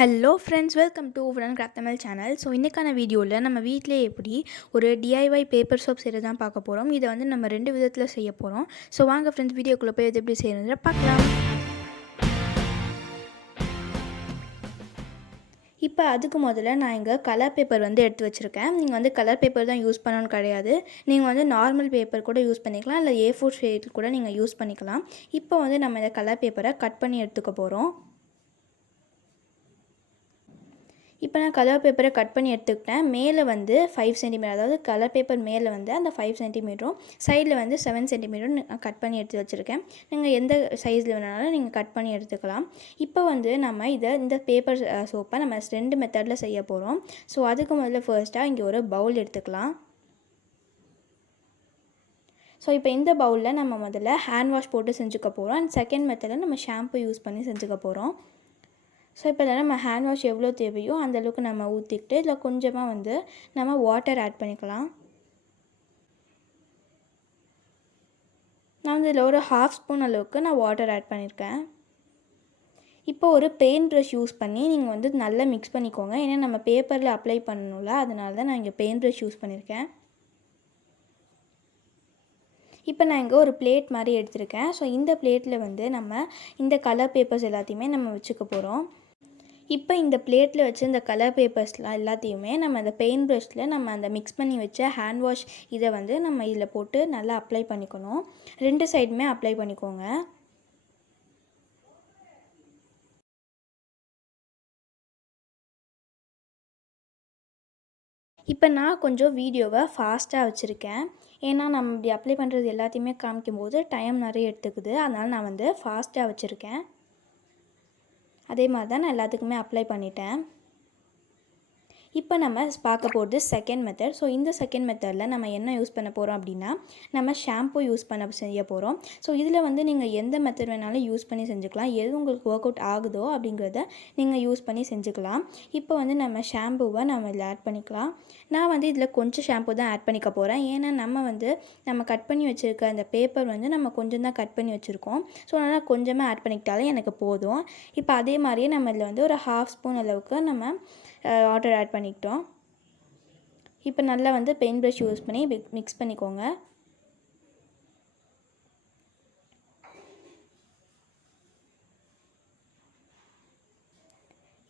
Hello friends, welcome to FoodnCrafttamil channel. So இன்றைக்கான வீடியோவில் நம்ம வீட்டிலே எப்படி ஒரு டிஐஒய் பேப்பர் சோப் செய்கிறது தான் பார்க்க போகிறோம். இதை வந்து நம்ம 2 விதத்தில் செய்ய போகிறோம். ஸோ வாங்க ஃப்ரெண்ட்ஸ், வீடியோக்குள்ளே போய் இது எப்படி செய்யணுன்ற பார்க்கலாம். இப்போ அதுக்கு முதல்ல நான் இங்கே கலர் பேப்பர் வந்து எடுத்து வச்சுருக்கேன். நீங்கள் வந்து கலர் பேப்பர் தான் யூஸ் பண்ணணும்னு கிடையாது. நீங்கள் வந்து நார்மல் பேப்பர் கூட யூஸ் பண்ணிக்கலாம், இல்லை A4 ஷீட் கூட நீங்கள் யூஸ் பண்ணிக்கலாம். இப்போ வந்து நம்ம இந்த கலர் பேப்பரை கட் பண்ணி எடுத்துக்க போகிறோம். இப்போ நான் கலர் பேப்பரை கட் பண்ணி எடுத்துக்கிட்டேன். மேலே வந்து 5 சென்டிமீட்டர், அதாவது கலர் பேப்பர் மேலே வந்து அந்த 5 சென்டிமீட்டரும் சைடில் வந்து 7 சென்டிமீட்டரும் கட் பண்ணி எடுத்து வச்சுருக்கேன். நீங்கள் எந்த சைஸில் வேணாலும் நீங்கள் கட் பண்ணி எடுத்துக்கலாம். இப்போ வந்து நம்ம இந்த பேப்பர் சோப்பை நம்ம 2 மெத்தடில் செய்ய போகிறோம். ஸோ அதுக்கு முதல்ல ஃபர்ஸ்ட்டாக இங்கே ஒரு பவுல் எடுத்துக்கலாம். ஸோ இப்போ இந்த பவுலில் நம்ம முதல்ல ஹேண்ட் வாஷ் போட்டு செஞ்சுக்க போகிறோம். அண்ட் செகண்ட் மெத்தடில் நம்ம ஷாம்பு யூஸ் பண்ணி செஞ்சுக்க போகிறோம். ஸோ இப்போ இதில் நம்ம ஹேண்ட் வாஷ் எவ்வளோ தேவையோ அந்தளவுக்கு நம்ம ஊற்றிக்கிட்டு இதில் கொஞ்சமாக வந்து நம்ம வாட்டர் ஆட் பண்ணிக்கலாம். நான் வந்து இதில் ஒரு 1/2 ஸ்பூன் அளவுக்கு நான் வாட்டர் ஆட் பண்ணியிருக்கேன். இப்போ ஒரு பெயிண்ட் ப்ரஷ் யூஸ் பண்ணி நீங்கள் வந்து நல்லா மிக்ஸ் பண்ணிக்கோங்க. ஏன்னா நம்ம பேப்பரில் அப்ளை பண்ணணும்ல, அதனால தான் நான் இங்கே பெயிண்ட் ப்ரஷ் யூஸ் பண்ணியிருக்கேன். இப்போ நான் இங்கே ஒரு பிளேட் மாதிரி எடுத்திருக்கேன். ஸோ இந்த பிளேட்டில் வந்து நம்ம இந்த கலர் பேப்பர்ஸ் எல்லாத்தையுமே நம்ம வச்சுக்க போகிறோம். இப்போ இந்த பிளேட்டில் வச்சு இந்த கலர் பேப்பர்ஸ்லாம் எல்லாத்தையுமே நம்ம அந்த பெயிண்ட் ப்ரஷில் நம்ம அந்த மிக்ஸ் பண்ணி வச்ச ஹேண்ட் வாஷ் இதை வந்து நம்ம இதில் போட்டு நல்லா அப்ளை பண்ணிக்கணும். 2 சைடுமே அப்ளை பண்ணிக்கோங்க. இப்போ நான் கொஞ்சம் வீடியோவை ஃபாஸ்ட்டாக வச்சுருக்கேன். ஏன்னா நம்ம இப்படி அப்ளை பண்ணுறது எல்லாத்தையுமே காமிக்கும்போது டைம் நிறைய எடுத்துக்குது. அதனால் நான் வந்து ஃபாஸ்ட்டாக வச்சுருக்கேன். அதே மாதிரி தான் நான் எல்லாத்துக்குமே அப்ளை பண்ணிட்டேன். இப்போ நம்ம பார்க்க போகிறது செகண்ட் மெத்தட். ஸோ இந்த செகண்ட் மெத்தடில் நம்ம என்ன யூஸ் பண்ண போகிறோம் அப்படின்னா, நம்ம ஷாம்பு யூஸ் செய்ய போகிறோம். ஸோ இதில் வந்து நீங்கள் எந்த மெத்தட் வேணாலும் யூஸ் பண்ணி செஞ்சுக்கலாம். எது உங்களுக்கு ஒர்க் அவுட் ஆகுதோ அப்படிங்கிறத நீங்கள் யூஸ் பண்ணி செஞ்சுக்கலாம். இப்போ வந்து நம்ம ஷாம்புவை நம்ம இதில் ஆட் பண்ணிக்கலாம். நான் வந்து இதில் கொஞ்சம் ஷாம்பு தான் ஆட் பண்ணிக்க போகிறேன். ஏன்னா நம்ம கட் பண்ணி வச்சுருக்க அந்த பேப்பர் வந்து நம்ம கொஞ்சம் தான் கட் பண்ணி வச்சுருக்கோம். ஸோ அதனால் கொஞ்சமாக ஆட் பண்ணிக்கிட்டாலே எனக்கு போதும். இப்போ அதே மாதிரியே நம்ம இதில் வந்து ஒரு 1/2 ஸ்பூன் அளவுக்கு நம்ம வாட்டர் ஆட் பண்ணிக்கிட்டோம். இப்போ நல்லா வந்து பெயிண்ட் ப்ரஷ் யூஸ் பண்ணி மிக்ஸ் பண்ணிக்கோங்க.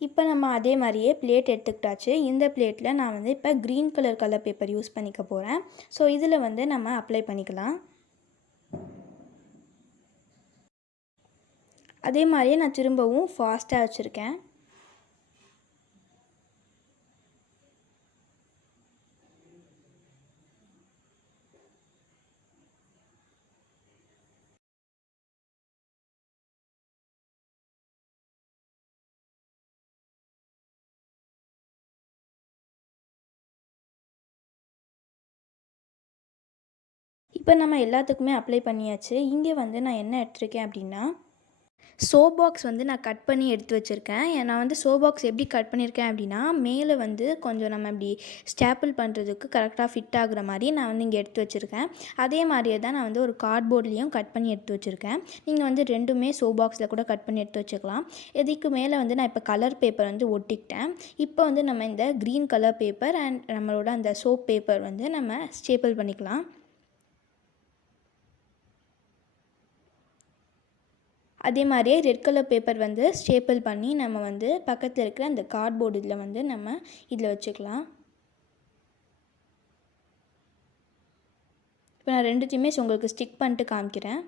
இப்போ நம்ம அதே மாதிரியே பிளேட் எடுத்துக்கிட்டாச்சு. இந்த பிளேட்டில் நான் வந்து இப்போ க்ரீன் கலர் பேப்பர் யூஸ் பண்ணிக்க போகிறேன். ஸோ இதில் வந்து நம்ம அப்ளை பண்ணிக்கலாம். அதே மாதிரியே நான் திரும்பவும் ஃபாஸ்ட்டாக வச்சுருக்கேன். இப்போ நம்ம எல்லாத்துக்குமே அப்ளை பண்ணியாச்சு. இங்கே வந்து நான் என்ன எடுத்துருக்கேன் அப்படின்னா, சோப் பாக்ஸ் வந்து நான் கட் பண்ணி எடுத்து வச்சுருக்கேன். நான் வந்து சோப் பாக்ஸ் எப்படி கட் பண்ணியிருக்கேன் அப்படின்னா, மேலே வந்து கொஞ்சம் நம்ம இப்படி ஸ்டாப்பிள் பண்ணுறதுக்கு கரெக்டாக ஃபிட் ஆகுற மாதிரி நான் வந்து இங்கே எடுத்து வச்சுருக்கேன். அதே மாதிரியே தான் நான் வந்து ஒரு கார்ட்போர்ட்லேயும் கட் பண்ணி எடுத்து வச்சுருக்கேன். நீங்கள் வந்து 2மே சோப் பாக்ஸில் கூட கட் பண்ணி எடுத்து வச்சுக்கலாம். இதுக்கு மேலே வந்து நான் இப்போ கலர் பேப்பர் வந்து ஒட்டிக்கிட்டேன். இப்போ வந்து நம்ம இந்த க்ரீன் கலர் பேப்பர் அண்ட் நம்மளோட அந்த சோப் பேப்பர் வந்து நம்ம ஸ்டேப்பிள் பண்ணிக்கலாம். அதே மாதிரியே ரெட் கலர் பேப்பர் வந்து ஸ்டேப்பிள் பண்ணி நம்ம வந்து பக்கத்தில் இருக்கிற அந்த கார்ட்போர்டு இதில் வந்து நம்ம இதில் வச்சுக்கலாம். இப்போ நான் 2த்தையுமே உங்களுக்கு ஸ்டிக் பண்ணிட்டு காமிக்கிறேன்.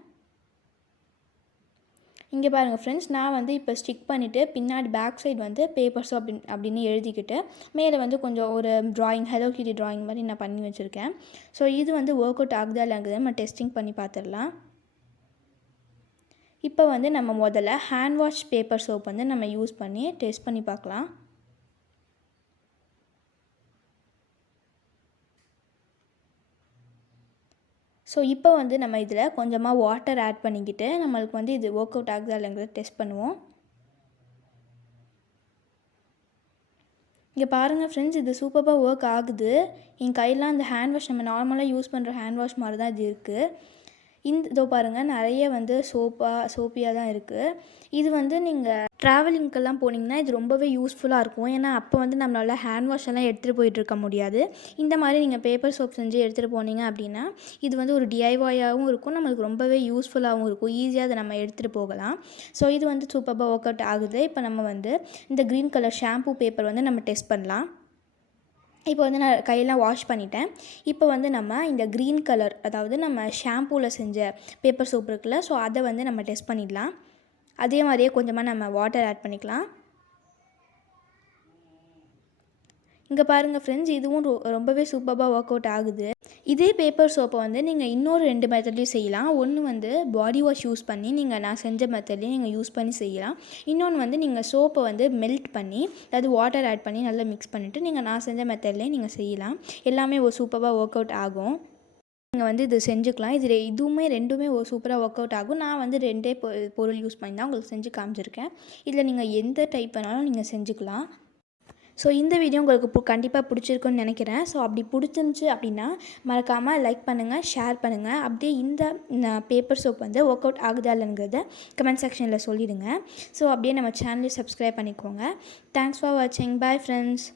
இங்கே பாருங்கள் ஃப்ரெண்ட்ஸ், நான் வந்து இப்போ ஸ்டிக் பண்ணிவிட்டு பின்னாடி பேக் சைடு வந்து பேப்பர்ஸோ அப்படின்னு எழுதிக்கிட்டு மேலே வந்து கொஞ்சம் ஒரு ட்ராயிங், ஹலோ கிட்டி ட்ராயிங் மாதிரி நான் பண்ணி வச்சுருக்கேன். ஸோ இது வந்து ஒர்க் அவுட் ஆகுதா இல்லைங்கிறத நம்ம டெஸ்டிங் பண்ணி பார்த்துடலாம். இப்போ வந்து நம்ம முதல்ல ஹேண்ட் வாஷ் பேப்பர் சோப் வந்து நம்ம யூஸ் பண்ணி டெஸ்ட் பண்ணி பார்க்கலாம். ஸோ இப்போ வந்து நம்ம இதில் கொஞ்சமாக வாட்டர் ஆட் பண்ணிக்கிட்டு நம்மளுக்கு வந்து இது ஒர்க் அவுட் ஆகுதா இல்லைங்கிறத டெஸ்ட் பண்ணுவோம். இங்கே பாருங்கள் ஃப்ரெண்ட்ஸ், இது சூப்பராக ஒர்க் ஆகுது. என் கையெல்லாம் அந்த ஹேண்ட் வாஷ் நம்ம நார்மலாக யூஸ் பண்ணுற ஹேண்ட் வாஷ் மாதிரி தான் இது இருக்குது. இதோ பாருங்கள் நிறைய வந்து சோப்பியாக தான் இருக்குது. இது வந்து நீங்கள் ட்ராவலிங்க்கெல்லாம் போனீங்கன்னா இது ரொம்பவே யூஸ்ஃபுல்லாக இருக்கும். ஏன்னா அப்போ வந்து நம்மளால் ஹேண்ட் வாஷ் எல்லாம் எடுத்துகிட்டு போயிட்டுருக்க முடியாது. இந்த மாதிரி நீங்கள் பேப்பர் சோப் செஞ்சு எடுத்துகிட்டு போனீங்க அப்படின்னா இது வந்து ஒரு டிஐஒயாகவும் இருக்கும், நம்மளுக்கு ரொம்பவே யூஸ்ஃபுல்லாகவும் இருக்கும். ஈஸியாக அதை நம்ம எடுத்துகிட்டு போகலாம். ஸோ இது வந்து சூப்பராக ஒர்க் அவுட் ஆகுது. இப்போ நம்ம வந்து இந்த க்ரீன் கலர் ஷாம்பூ பேப்பர் வந்து நம்ம டெஸ்ட் பண்ணலாம். இப்போ வந்து நான் கையெல்லாம் வாஷ் பண்ணிட்டேன். இப்போ வந்து நம்ம இந்த க்ரீன் கலர், அதாவது நம்ம ஷாம்பூவில் செஞ்ச பேப்பர் சோப் இருக்குல்ல, ஸோ அதை வந்து நம்ம டெஸ்ட் பண்ணிடலாம். அதே மாதிரியே கொஞ்சமாக நம்ம வாட்டர் ஆட் பண்ணிக்கலாம். இங்கே பாருங்கள் ஃப்ரெண்ட்ஸ், இதுவும் ரொம்பவே சூப்பராக ஒர்க் அவுட் ஆகுது. இதே பேப்பர் சோப்பை வந்து நீங்கள் இன்னொரு 2 மெத்தட்லேயும் செய்யலாம். ஒன்று வந்து பாடி வாஷ் யூஸ் பண்ணி நான் செஞ்ச மெத்தட்லேயும் நீங்கள் யூஸ் பண்ணி செய்யலாம். இன்னொன்று வந்து நீங்கள் சோப்பை வந்து மெல்ட் பண்ணி, அதாவது வாட்டர் ஆட் பண்ணி நல்லா மிக்ஸ் பண்ணிவிட்டு நான் செஞ்ச மெத்தட்லேயும் நீங்கள் செய்யலாம். எல்லாமே சூப்பராக ஒர்க் அவுட் ஆகும். நீங்கள் வந்து இது செஞ்சுக்கலாம். இதுவுமே ரெண்டுமே சூப்பராக ஒர்க் அவுட் ஆகும். நான் வந்து 2 பொருள் யூஸ் பண்ணி தான் உங்களுக்கு செஞ்சு காமிச்சிருக்கேன். இதில் நீங்கள் எந்த டைப் வேணாலும் நீங்கள் செஞ்சுக்கலாம். ஸோ இந்த வீடியோ உங்களுக்கு கண்டிப்பாக பிடிச்சிருக்குன்னு நினைக்கிறேன். ஸோ அப்படி பிடிச்சிருந்துச்சி அப்படின்னா மறக்காமல் லைக் பண்ணுங்கள், ஷேர் பண்ணுங்கள். அப்படியே இந்த பேப்பர் சோப் வந்து ஒர்க் அவுட் ஆகுதா இல்லைங்கிறத கமெண்ட் செக்ஷனில் சொல்லிடுங்க. ஸோ அப்படியே நம்ம சேனலை சப்ஸ்கிரைப் பண்ணிக்கோங்க. தேங்க்ஸ் ஃபார் வாட்சிங். Bye friends.